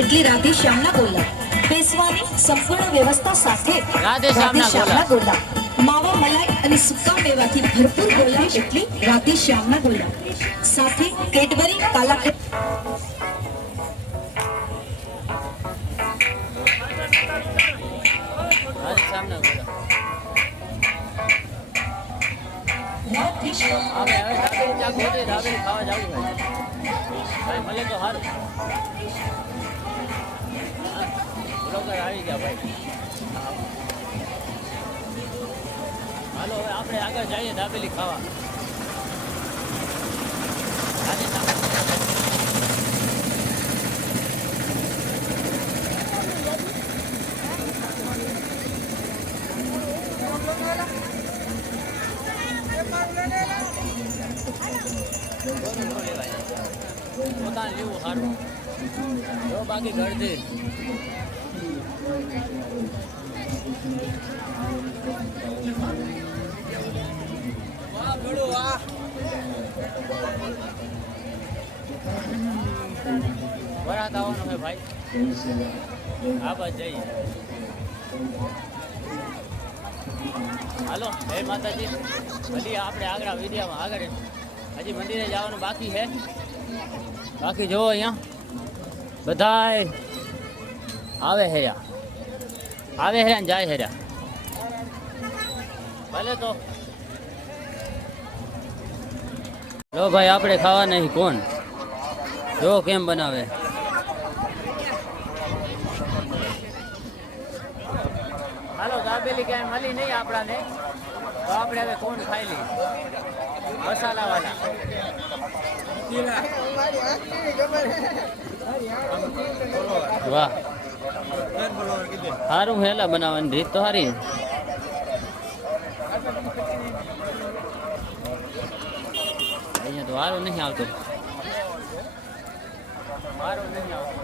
એટલી રાધે શ્યામના ગોલા. બેસવાની સંપૂર્ણ વ્યવસ્થા સાથે રાધે શ્યામના ગોલા. માવા મલાઈ અને સુકા મેવાથી ભરપૂર ગોલા એટલે રાધે શ્યામના ગોલા. સાથે કેડબરી કાલા રાધે શ્યામના ગોળા. રાધે શ્યામ આપણે હવે દાબેલી ચા ગોતે દાબેલી ખાવા જવું ભાઈ મળે તો સારું હા, બ્લોગર આવી ગયા ભાઈ હાલો, હવે આપણે આગળ જઈએ દાબેલી ખાવા શ્યામ. પોતાને લેવું સારું બાકી ઘરથી વરાત આવવાનું હે ભાઈ બાજ જઈએ હાલો જય માતાજી હજી આપણે આગળ વિડીયામાં આગળ હજી મંદિરે જવાનું બાકી છે બાકી જુઓ અહીંયા. બધાય આવે હેર્યા આવે હેરા જાય હેરા ભલે તો. લો ભાઈ આપણે ખાવા નહીં કોણ? જો કેમ બનાવે. હાલો દાબેલી ક્યાંય મળી નહીં આપણાને. તો આપણે હવે કોણ ખાઈ લઈએ? મસાલાવાળા. વાહ. સારું હેલા બનાવવાની રીત તો સારી અહીંયા તો વારો નહીં આવતો. વારો નહીં આવતો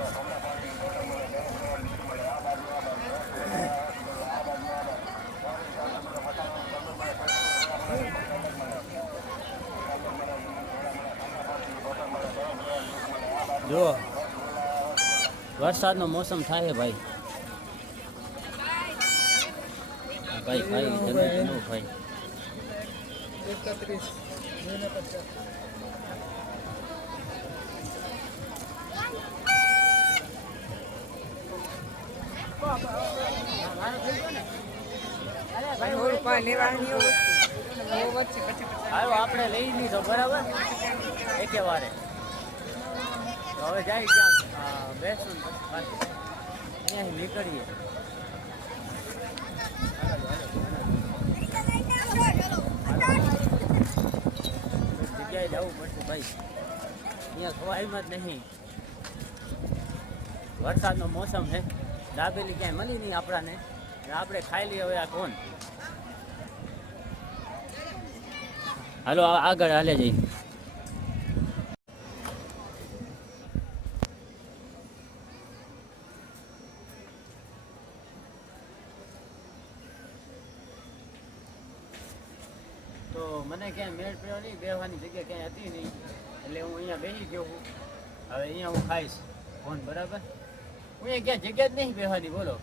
જો વરસાદનો મોસમ થાય ભાઈ હા, ભાઈ ભાઈ જલ્દી જનો ભાઈ. હાલો આપણે લઈ લીધો બરાબર? એકે વારે. હવે જાય ક્યાં બેસું અહીંયા નીકળીએ. જવું પડશે ભાઈ. અહીંયા ખવાયમાં જ નહીં. વરસાદનો મોસમ છે. દાબેલી ક્યાંય મળી નહીં આપણાને. આપણે ખાઈ લઈએ હવે આ કોણ? હાલો આગળ હાલે જઈ તો મને ક્યાંય મેળ પડ્યો નહીં બેસવાની જગ્યા ક્યાંય હતી નહીં એટલે હું અહીંયા બેસી ગયો છું હવે અહીંયા હું ખાઈશ ફોન બરાબર ક્યાં જગ્યા જ નહીં બેહવાની, બોલો.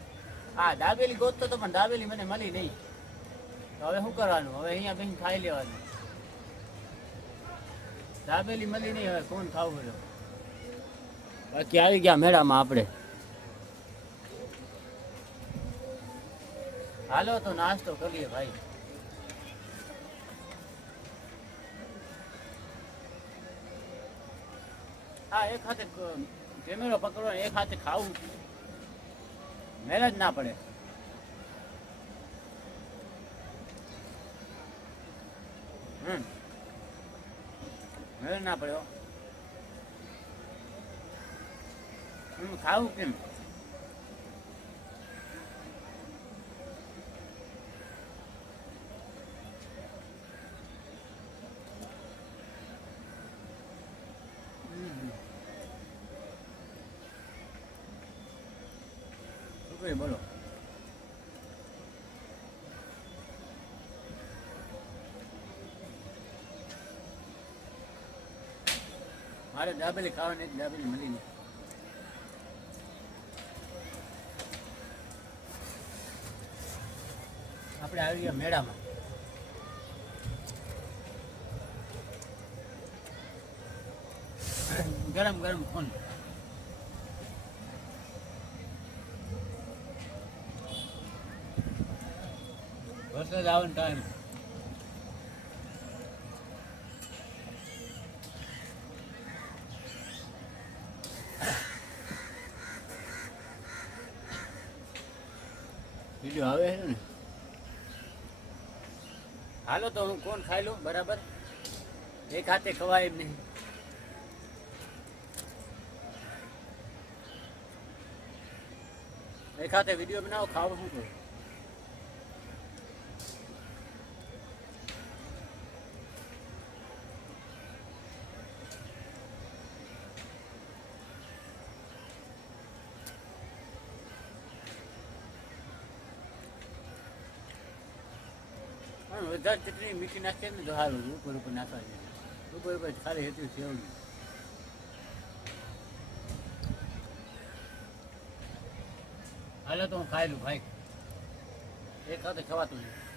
હા દાબેલી ગોતતો તો પણ દાબેલી મને મળી નહીં. તો હવે શું કરવાનું? હવે અહીંયા બેસીને ખાઈ લેવાનું. દાબેલી મળી નહીં, હવે કોણ ખાવું બોલો? બાકી આવી ગયા મેળામાં આપણે. હાલો, તો નાસ્તો કરીએ ભાઈ. હા, એક હાથે કેમેરો પકડો એક હાથે ખાવું. મેળ જ ના પડે. હમ. મેળ ના પડ્યો હમ ખાવું કેમ? મારે દાબેલી ખાવાની દાબેલી મળી નહીં આપણે આવી ગયા મેળામાં. ગરમ ગરમ ફોન. વરસાદ આવવાનો ટાઈમ. હાલો તો હું કોણ ખાઈ લઉં? બરાબર? એક હાથે ખવાય એમ નહીં. એક હાથે વીડિયો બનાવો, ખાવ શું પણ ચટણી મીઠી નાખીએ ને તો સારું ઉપર ઉપર નાખવા જોઈએ ઉપર ઉપર ખાલી હતું સેવનું હાલો તો હું ખાઈ લઉં, ભાઈ. એક સાથે ખવાતું નહીં.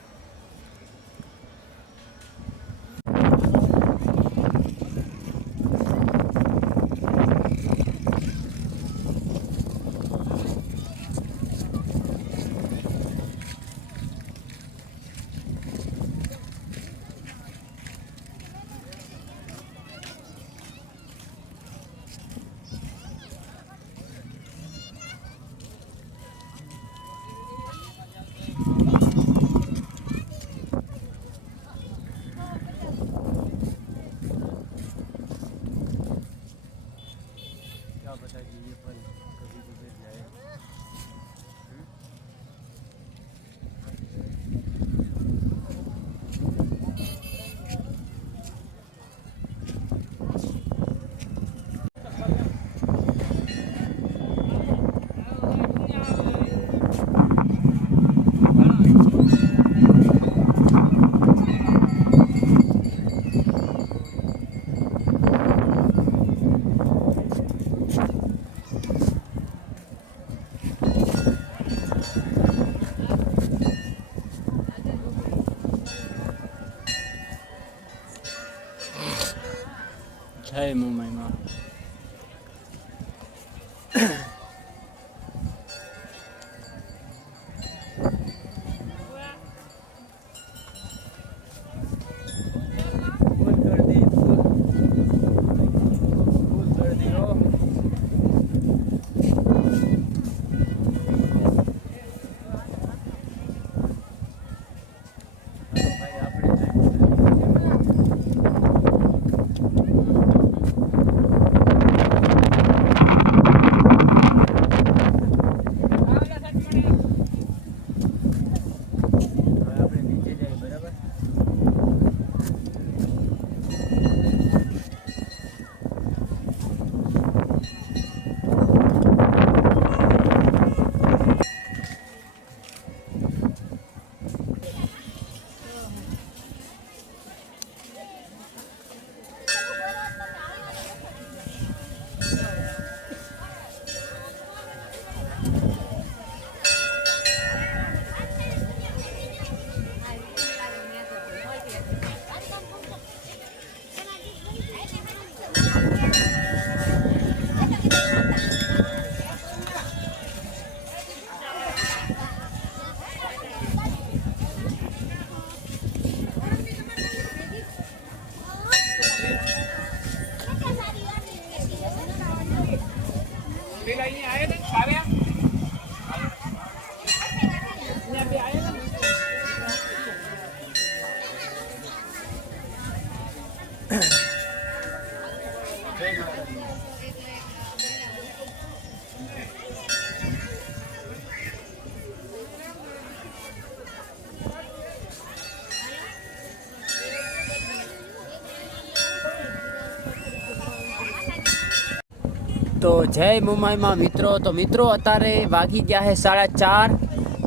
તો જય મુંબઈમાં મિત્રો. તો મિત્રો, અત્યારે વાગી ગયા છે સાડા ચાર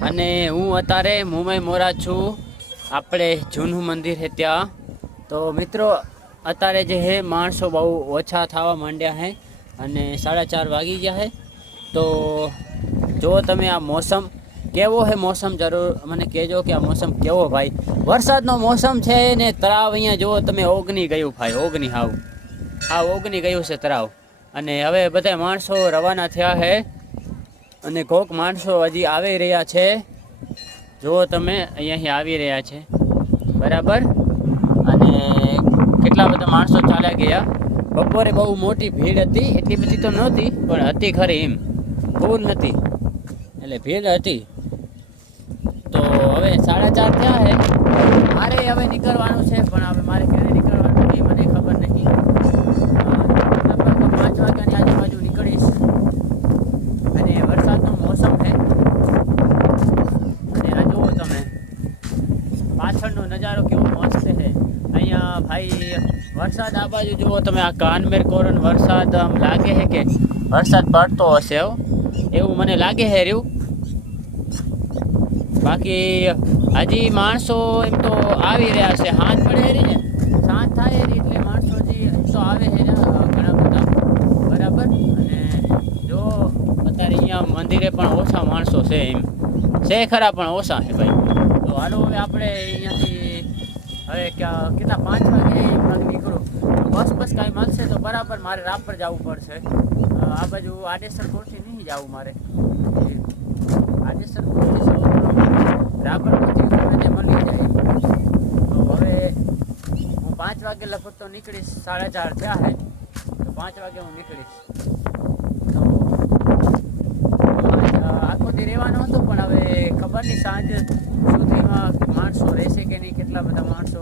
અને હું અત્યારે મુંબઈ મોરા છું. આપણે જૂનું મંદિર છે ત્યાં. તો મિત્રો, અત્યારે જે છે માણસો બહુ ઓછા થવા માંડ્યા છે અને સાડા ચાર વાગી ગયા છે તો જુઓ તમે આ મોસમ કેવો હે મોસમ, જરૂર મને કહેજો કે આ મોસમ કેવો ભાઈ? વરસાદનો મોસમ છે ને તળાવ અહીંયા જુઓ તમે, ઓગની ગયું ભાઈ, ઓગની હાવ. હા, ઓગની ગયું છે તળાવ અને હવે બધા માણસો રવાના થયા છે અને કોક માણસો હજી આવી રહ્યા છે. જુઓ તમે, અહીંયાથી આવી રહ્યા છે. બરાબર? અને કેટલા બધા માણસો ચાલ્યા ગયા? બપોરે બહુ મોટી ભીડ હતી, એટલી બધી તો નહોતી, પણ હતી ખરી એમ. ફૂલ નથી. એટલે ભીડ હતી. તો હવે સાડા ચાર થયા છે મારે હવે નીકળવાનું છે, પણ હવે મારે ક્યારે નીકળવાનું નથી, મને ખબર નથી અ, લગભગ વાગ્યાની આજુબાજુ નીકળીશ. અને વરસાદનો મોસમ છે. અને આ જુઓ તમે, પાછળનો નજારો કેવો મસ્ત છે. અહીંયા ભાઈ, વરસાદ આ બાજુ જુઓ તમે, આ કાનમેર કોરન વરસાદ આમ લાગે છે કે વરસાદ પડતો હશે. એવું મને લાગે છે રહ્યું. બાકી હજી માણસો એમ તો આવી રહ્યા છે. હાથ પણ હેરી ને સાંજ થાય એટલે માણસો હજી તો આવે મંદિરે પણ ઓછા માણસો છે એમ. છે ખરા પણ ઓછા છે ભાઈ. તો હાલો હવે આપણે અહીંયાથી હવે કેટલા? પાંચ વાગે નીકળું. બસ બસ કાંઈ મળશે તો બરાબર મારે રાપર જવું પડશે. આ બાજુ આડેસર કોરથી નહીં જવું મારે. આડેસર કોરથી રાપર કોરથી ગમે મળી જાય. તો હવે હું પાંચ વાગે લગભગ તો નીકળીશ. સાડા ચાર થયા છે તો પાંચ વાગે હું નીકળીશ તો આખો રહેવાનો હતો, પણ હવે ખબર નહીં સાંજ સુધીમાં માણસો રહેશે કે નહીં, કેટલા બધા માણસો,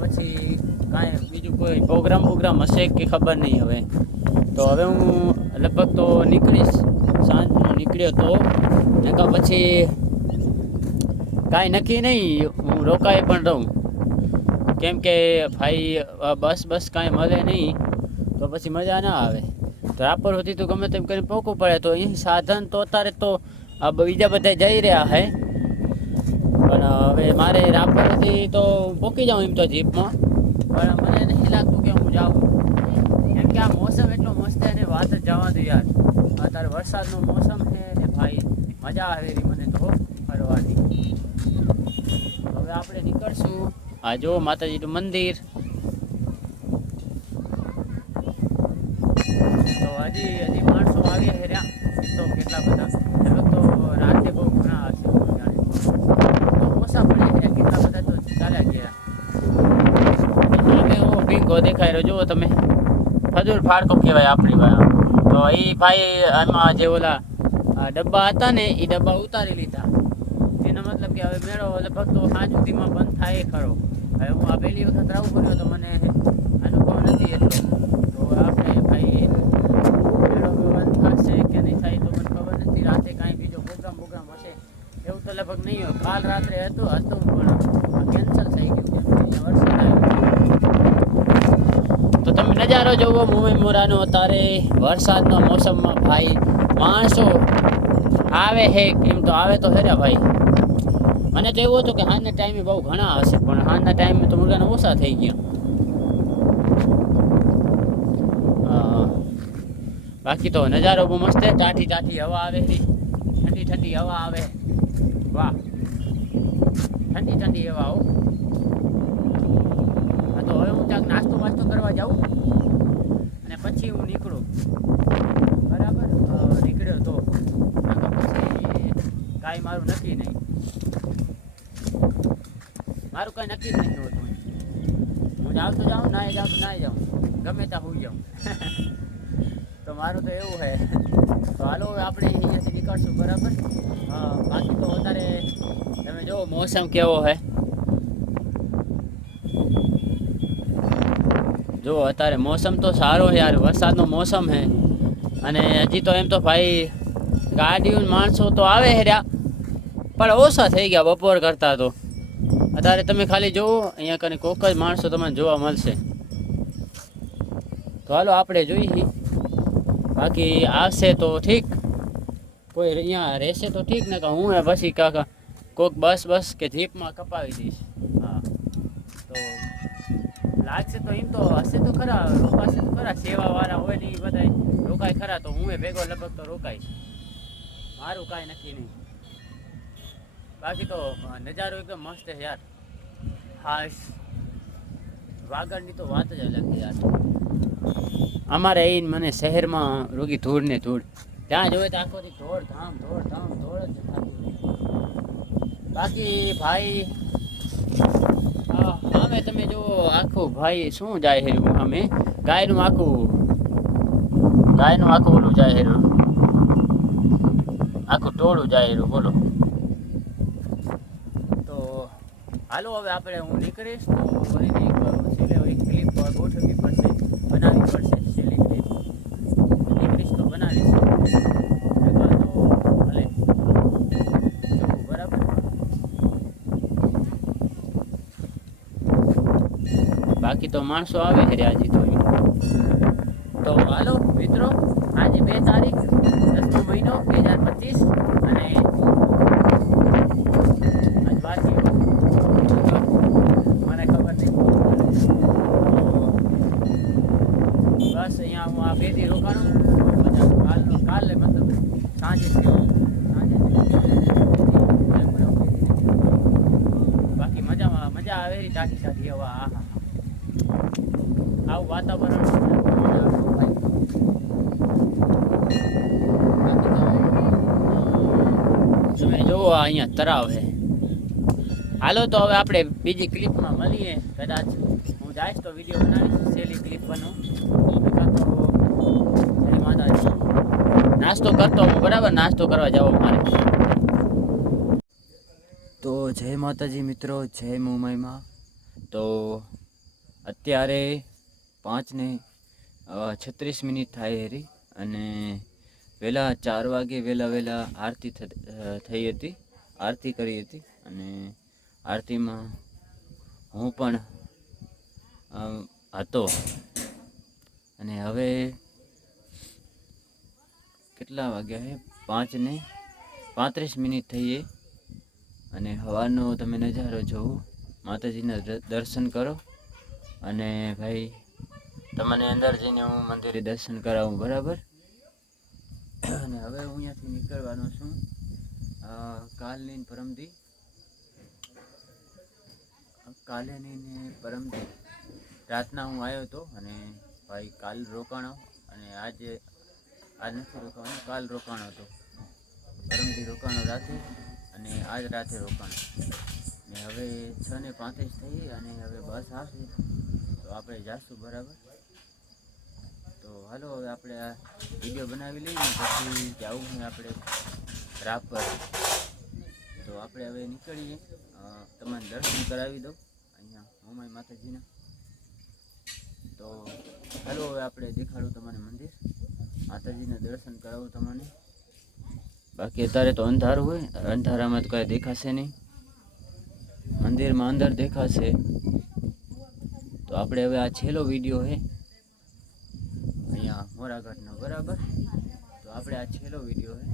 પછી કાંઈ બીજું કોઈ પ્રોગ્રામ પ્રોગ્રામ હશે કે ખબર નહીં હવે. તો હવે હું લગભગ તો નીકળીશ, સાંજનો નીકળ્યો તો. નકા પછી કાંઈ નક્કી નહીં, હું રોકાય પણ રહું. કેમ કે ભાઈ બસ બસ કાંઈ મળે નહીં, તો પછી મજા ના આવે. રાપર સુધી તો ગમે તેમ કરીને પોકું પડે, તો અહીં સાધન તો અત્યારે તો આ બીજા બધા જઈ રહ્યા છે પણ હવે મારે રાપર સુધી તો પહોંચી જાઉં એમ તો જીપમાં. પણ મને નહીં લાગતું કે હું જાઉં. કેમ કે આ મોસમ એટલો મસ્ત છે ને, વાત જ જવા દો યાર. અત્યારે વરસાદનો મોસમ છે ને ભાઈ, મજા આવે એવી મને તો ફરવાની. હવે આપણે નીકળશું. આ જો માતાજીનું મંદિર. તો હજી હજી માણસો આવ્યા છે રહ્યા. તો કેટલા બધા લગભગ તો રાતે બહુ ઘણા હશે હું જાણે તો ઓછા પડ્યા રહ્યા કેટલા બધા તો ચાલ્યા ગયા હવે હું ભીંગો જુઓ તમે. ખજૂર ફાડકો કહેવાય આપણી ભાઈ તો એ ભાઈ આમાં જે ઓલા ડબ્બા હતા ને, એ ડબ્બા ઉતારી લીધા. એનો મતલબ કે હવે મેળો લગભગ તો સાંજ સુધીમાં બંધ થાય ખરો. હવે હું આ પહેલી વખત રાવું કર્યો તો મને અનુભવ નથી એટલો. તો આપણે ભાઈ મેળો બંધ થશે કે નહીં થાય તો મને ખબર નથી. રાતે કાંઈ બીજો પ્રોગ્રામ પ્રોગ્રામ હશે. એવું તો લગભગ નહીં હોય. કાલ રાત્રે હતું હતું પણ કેન્સલ થઈ ગયું કેમ કે અહીંયા વરસાદ આવ્યો તો તમે નજારો જોવો, મુંબઈ મોરાનો. અત્યારે વરસાદના મોસમમાં ભાઈ માણસો આવે હે એમ તો આવે તો હેરા ભાઈ. મને તો એવું હતું કે હાલના ટાઈમે બહુ ઘણા હશે, પણ હાલના ટાઈમે તો મુર્ગાના ઓછા થઈ ગયા. બાકી તો નજારો બહુ મસ્ત ટાઢી ટાઢી હવા આવે ઠંડી ઠંડી હવા આવે. વાહ. ઠંડી ઠંડી હવા આવો તો હવે હું ક્યાંક નાસ્તો વાસ્તો કરવા જાઉં. પછી હું નીકળું. બરાબર? નીકળ્યો તો. પછી કાંઈ મારું નક્કી નહીં. મારું કાંઈ નક્કી જ નહીં હોતું હું જાઉં તો જાઉં, ના જાઉં તો ના જાઉં. ગમે ત્યાં હોઈ જાઉં. તો મારું તો એવું છે. તો હાલો આપણે અહીંયાથી નીકળશું, બરાબર? બાકી તો વધારે તમે જુઓ, મોસમ કેવો છે. જો અત્યારે મોસમ તો સારો છે યાર, વરસાદનો મોસમ છે. અને હજી તો એમ તો ભાઈ ગાડીઓ માણસો તો આવે રહ્યા. પણ ઓછા થઈ ગયા બપોર કરતાં તો. અત્યારે તમે ખાલી જુઓ, અહીંયા કને કોક જ માણસો તમને જોવા મળશે. તો હાલો આપણે જોઈએ. બાકી આવશે તો ઠીક. કોઈ અહીંયા રહેશે તો ઠીક ને કે હું પછી કાકા કોક બસ બસ કે જીપમાં કપાવી દઈશ. હા. તો લાગશે તો એમ તો, હશે તો ખરા, રોકાશે તો ખરા, સેવાવાળા હોય ને એ બધા રોકાય ખરા તો હું એ ભેગો લગભગ તો રોકાઈશ મારું કાંઈ નક્કી નહીં. બાકી તો નજારો એકદમ મસ્ત છે યાર. હાશ વાગડની તો વાત જ અલગ છે યાર. અમારે અહીં મને શહેરમાં રોગી ધૂળ ને ધૂળ. ત્યાં જોવે તો આખો ધોળ ધામ ધોળ ધામ ધોળ જ બાકી ભાઈ સામે તમે જો આખું ભાઈ શું જાય હેરું અમે? ગાયનું આખું ગાયનું આખું ઓલું જાય હેરું આખું ટોળું જાય હેરું બોલો. તો હાલો, હવે આપણે હું નીકળીશ, તો ફરીથી એક ક્લિપ ગોઠવવી પડશે બનાવવી પડશે છેલ્લી ક્લિપ નીકળીશ તો બનાવીશ નકર તો ભલે જોવું બરાબર બાકી તો માણસો આવે છે આજે તો. તો હાલો મિત્રો આજે બે તારીખ દસમો મહિનો બે હજાર પચીસ અને આજ વાંચી મને ખબર નહીં તો બસ અહીંયા હું આ બે દી રોકાણું પછી કાલનો કાલે મતલબ સાંજે સાંજે બાકી મજામાં મજા આવે રી ટાઢી ટાઢી હવા આહા આવું વાતાવરણ તમે જોવો આ અહીંયા તરાવ છે. હાલો તો હવે આપણે બીજી ક્લિપમાં મળીએ. કદાચ હું જાઈશ તો વીડિયો બનાવીશ સહેલી જય માતાજી. નાસ્તો કરતો હું, બરાબર? નાસ્તો કરવા જાવ મારે તો જય માતાજી મિત્રો, જય મુંબઈમાં તો અત્યારે પાંચને છત્રીસ મિનિટ થાય હેરી. અને વહેલા ચાર વાગે વહેલા વહેલા આરતી થઈ હતી. આરતી કરી હતી અને આરતીમાં હું પણ હતો. અને હવે કેટલા વાગ્યા છે પાંચને પાંત્રીસ મિનિટ થઈએ અને હવાનો તમે નજારો જોવો. માતાજીના દર્શન કરો. અને ભાઈ, તમને અંદર જઈને હું મંદિરે દર્શન કરાવું, બરાબર? અને હવે હું અહીંયાથી નીકળવાનો છું. કાલની ને પરમદી. કાલે ને પરમદી. રાતના હું આવ્યો હતો અને ભાઈ કાલ રોકાણો અને આજે, આજ નથી રોકાણો, કાલ રોકાણો હતો. પરમદી રોકાણો રાતે અને આજ રાતે રોકાણો. ને હવે છ ને પાંત્રીસ થઈ અને હવે બસ આવશે. તો આપણે જાશું બરાબર. તો હાલો, હવે આપણે આ વીડિયો બનાવી લઈએ પછી જવું આપણે. રાપર. તો આપણે હવે નીકળીએ. તમને દર્શન કરાવી દઉં. અહીંયા હોમાઈ માતાજીના. તો ચાલો હવે આપણે દેખાડું તમને મંદિર. માતાજીના દર્શન કરાવું તમને. બાકી અત્યારે તો અંધારું હોય. અંધારામાં તો કાંઈ દેખાશે નહીં. મંદિરમાં અંદર દેખાશે. તો આપણે હવે આ છેલ્લો વીડિયો છે અહીંયા મોરાઘાટનો બરાબર. તો આપણે આ છેલ્લો વીડિયો છે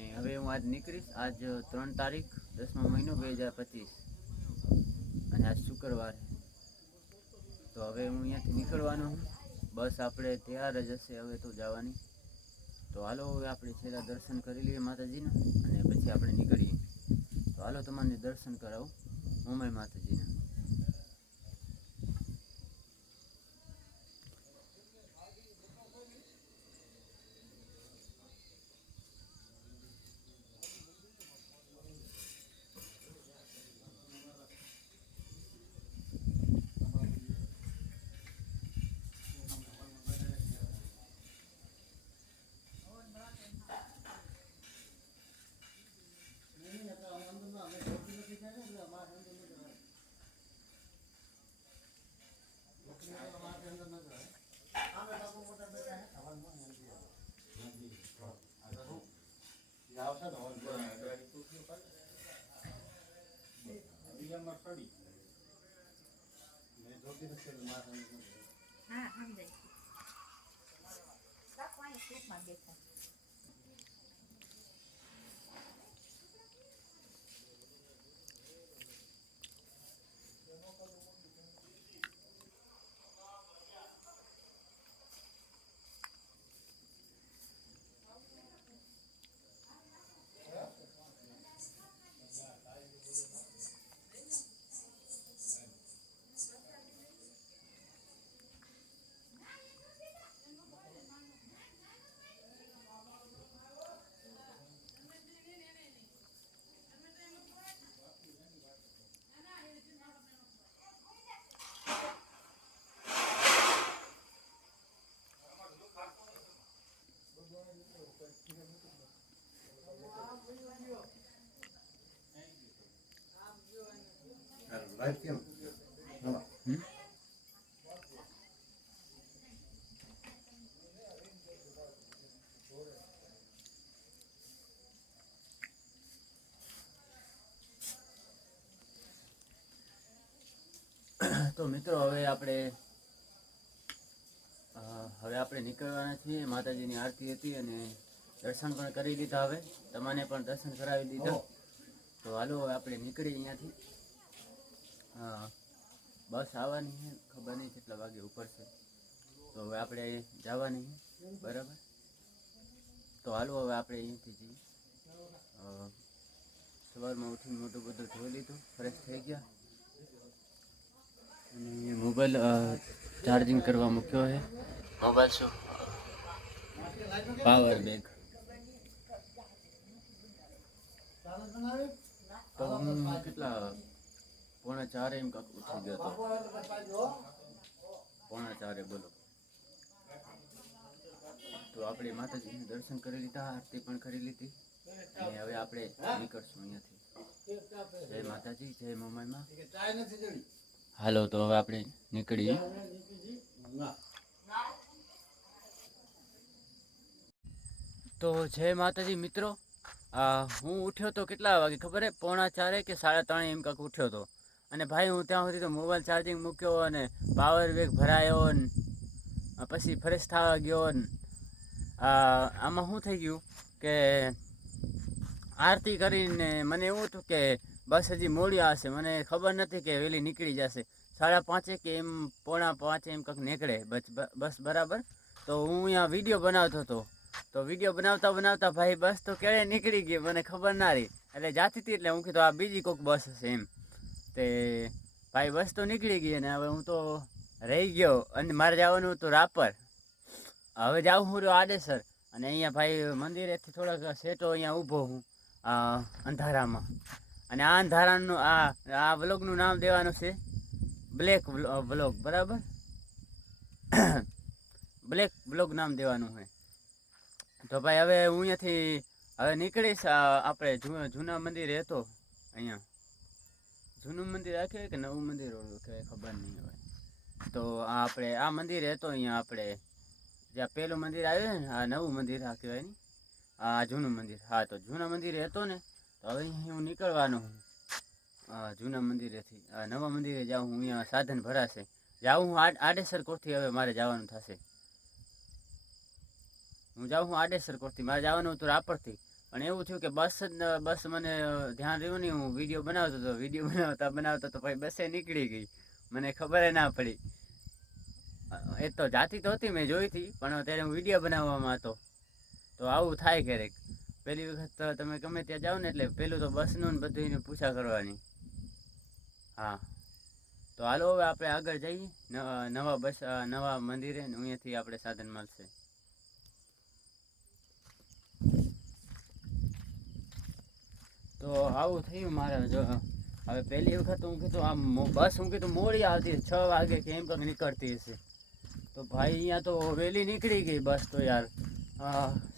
અને હવે હું આજ નીકળીશ. આજ ત્રણ તારીખ, દસમો મહિનો, બે હજાર પચીસ. અને આજ શુક્રવાર. તો હવે હું અહીંયાથી નીકળવાનો છું. બસ આપણે તૈયાર જ હશે હવે તો જવાની. તો હાલો હવે આપણે છેલ્લા દર્શન કરી લઈએ માતાજીના અને પછી આપણે નીકળીએ. તો હાલો તમને દર્શન કરાવું. મુંબઈ માતાજીના હા સમજાય કાંઈ તો મિત્રો હવે આપણે હવે આપણે નીકળવાના છીએ. માતાજીની આરતી હતી અને દર્શન પણ કરી લીધા હવે. તમને પણ દર્શન કરાવી દીધા. તો હાલો હવે આપણે નીકળી અહીંયાથી. હા બસ આવવાની છે. ખબર નહીં કેટલા વાગે ઉપડશે તો હવે આપણે જવાની છે. બરાબર? તો હાલો હવે આપણે અહીંયાથી જઈએ. સવારમાં ઉઠીને મોટું બધું ધોઈ લીધું. ફ્રેશ થઈ ગયા. અને મોબાઈલ ચાર્જિંગ કરવા મૂક્યો છે. મોબાઈલ શું? પાવર બેગ તો હું કેટલા પોણા ચારે એમ કાંક ઉઠી ગયો હતો. પોણા ચારે બોલો. તો આપણે માતાજીને દર્શન કરી લીધા આરતી પણ કરી લીધી. અને હવે આપણે નીકળશું અહીંયાથી. જય માતાજી જય મમાઈમાં હાલો, તો હવે આપણે નીકળીએ. તો જય માતાજી મિત્રો. હું ઉઠ્યો તો કેટલા વાગે ખબર હે? પોણા ચારે કે સાડા ત્રણે એમ કાંક ઉઠ્યો તો. અને ભાઈ, હું ત્યાં સુધી તો મોબાઈલ ચાર્જિંગ મૂક્યો અને પાવર બેગ ભરાયો ને પછી ફ્રેશ થવા ગયો ને. આમાં શું થઈ ગયું કે આરતી કરીને મને એવું હતું કે બસ હજી મોડી આવશે મને ખબર નથી કે વહેલી નીકળી જશે. સાડા પાંચે કે એમ પોણા પાંચે એમ કંઈક નીકળે. બસ બરાબર. તો હું અહીંયા વીડિયો બનાવતો હતો. તો વીડિયો બનાવતા બનાવતા ભાઈ બસ તો ક્યારે નીકળી ગઈ મને ખબર ના રહી. એટલે જાતી હતી એટલે હું કીધું, આ બીજી કોઈક બસ હશે એમ. તે ભાઈ બસ તો નીકળી ગઈ અને હવે હું તો રહી ગયો. અને મારે જવાનું હતું રાપર. હવે જાઉં હું રહ્યો આડેસર. અને અહીંયા ભાઈ મંદિરેથી થોડાક સેટો અહીંયા ઊભો હું અંધારામાં. અને આ અંધારાનું આ આ વ્લોગનું નામ દેવાનું છે બ્લેક વ્લોગ બરાબર? બ્લેક બ્લોગ નામ દેવાનું હોય તો ભાઈ હવે હું અહીંયાથી, હવે નીકળીશ આપણે જૂના મંદિર હતો અહીંયા. જૂનું મંદિર રાખ્યું કે નવું મંદિર ઓલું કે ખબર નહીં હવે. તો આ આપણે, આ મંદિર હતો અહીંયા આપણે, જ્યાં પેલું મંદિર આવ્યું ને, આ નવું મંદિર આ કહેવાય ને. આ જૂનું મંદિર, હા તો જૂના મંદિર હતો ને હવે હું નીકળવાનો હું જૂના મંદિરેથી નવા મંદિરે જાઉં હું, અહીંયા સાધન ભરાશે. જાઉં હું આડેસર કોરથી હવે મારે જવાનું થશે. હું જાઉં હું આડેસર કોરથી, મારે જવાનું હતું રાપરથી. પણ એવું થયું કે બસ બસ મને ધ્યાન રહ્યું નહીં, હું વીડિયો બનાવતો હતો. વીડિયો બનાવતા બનાવતા તો પછી બસે નીકળી ગઈ. મને ખબર ના પડી. એ તો જાતી તો હતી, મેં જોઈ હતી પણ ત્યારે હું વીડિયો બનાવવામાં હતો. તો આવું થાય ક્યારેક. પહેલી વખત તો તમે ગમે ત્યાં જાઓ ને એટલે પહેલું તો બસનું ને બધું પૂછા કરવાની. હા. તો હાલો હવે આપણે આગળ જઈએ. નવા બસ નવા મંદિરે અહીંયાથી આપણે સાધન મળશે. તો આવું થયું મારે જો, હવે પહેલી વખત હું કીધું આમ બસ હું કીધું મોડી આવતી છ વાગે કે એમ કંઈક નીકળતી હશે. તો ભાઈ અહીંયા તો વહેલી નીકળી ગઈ બસ તો યાર.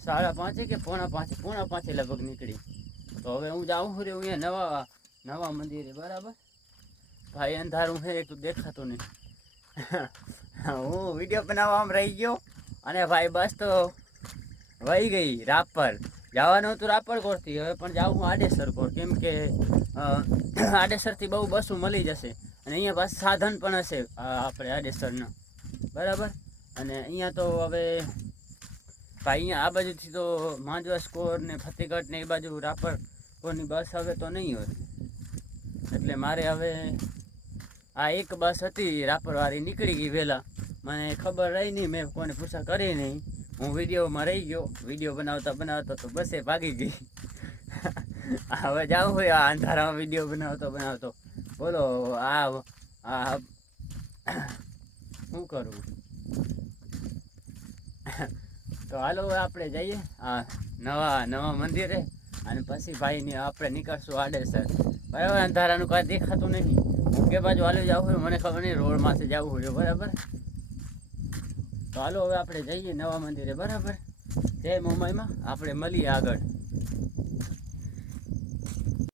સાડા પાંચે કે પોણા પાંચે? પોણા પાંચે લગભગ નીકળી. તો હવે હું જાઉં છું રે અહીંયા નવા નવા મંદિરે, બરાબર? ભાઈ અંધારું છે એટલું દેખાતું નહીં. હું વીડિયો બનાવવા આમ રહી ગયો અને ભાઈ બસ તો વહી ગઈ રાપર. જવાનું હતું રાપર કોરથી હવે પણ જાઉં હું આડેસર કોર કેમ કે આડેસરથી બહુ બસો મળી જશે. અને અહીંયા પાછું સાધન પણ હશે આપણે આડેસરના. બરાબર? અને અહીંયા તો હવે અહીંયા આ બાજુથી તો માંજવા સ્કોર ને ફતેહગઢ ને એ બાજુ રાપર કોની બસ હવે તો નહીં હોય. એટલે મારે હવે આ એક બસ હતી, રાપરવાળી, નીકળી ગઈ વહેલા. મને ખબર રહી નહીં, મેં કોને પૂછા કરી નહીં. હું વિડીયોમાં રહી ગયો. વીડિયો બનાવતા બનાવતા તો બસે ભાગી ગઈ. હવે જાઉં હોય આ અંધારામાં વીડિયો બનાવતો બનાવતો. બોલો, આ આ, શું કરું? તો હાલો આપણે જઈએ. આ નવા નવા મંદિરે. અને પછી ભાઈને આપણે નીકળશું આડેસર. હવે અંધારાનું કાંઈ દેખાતું નહીં. હું કે બાજુ હાલો જવું હોય મને ખબર નહીં, રોડમાંથી જવું હોય બરાબર? તો હાલો, હવે આપણે જઈએ નવા મંદિરે, બરાબર? જય મુંબઈમાં. આપણે મળીએ આગળ.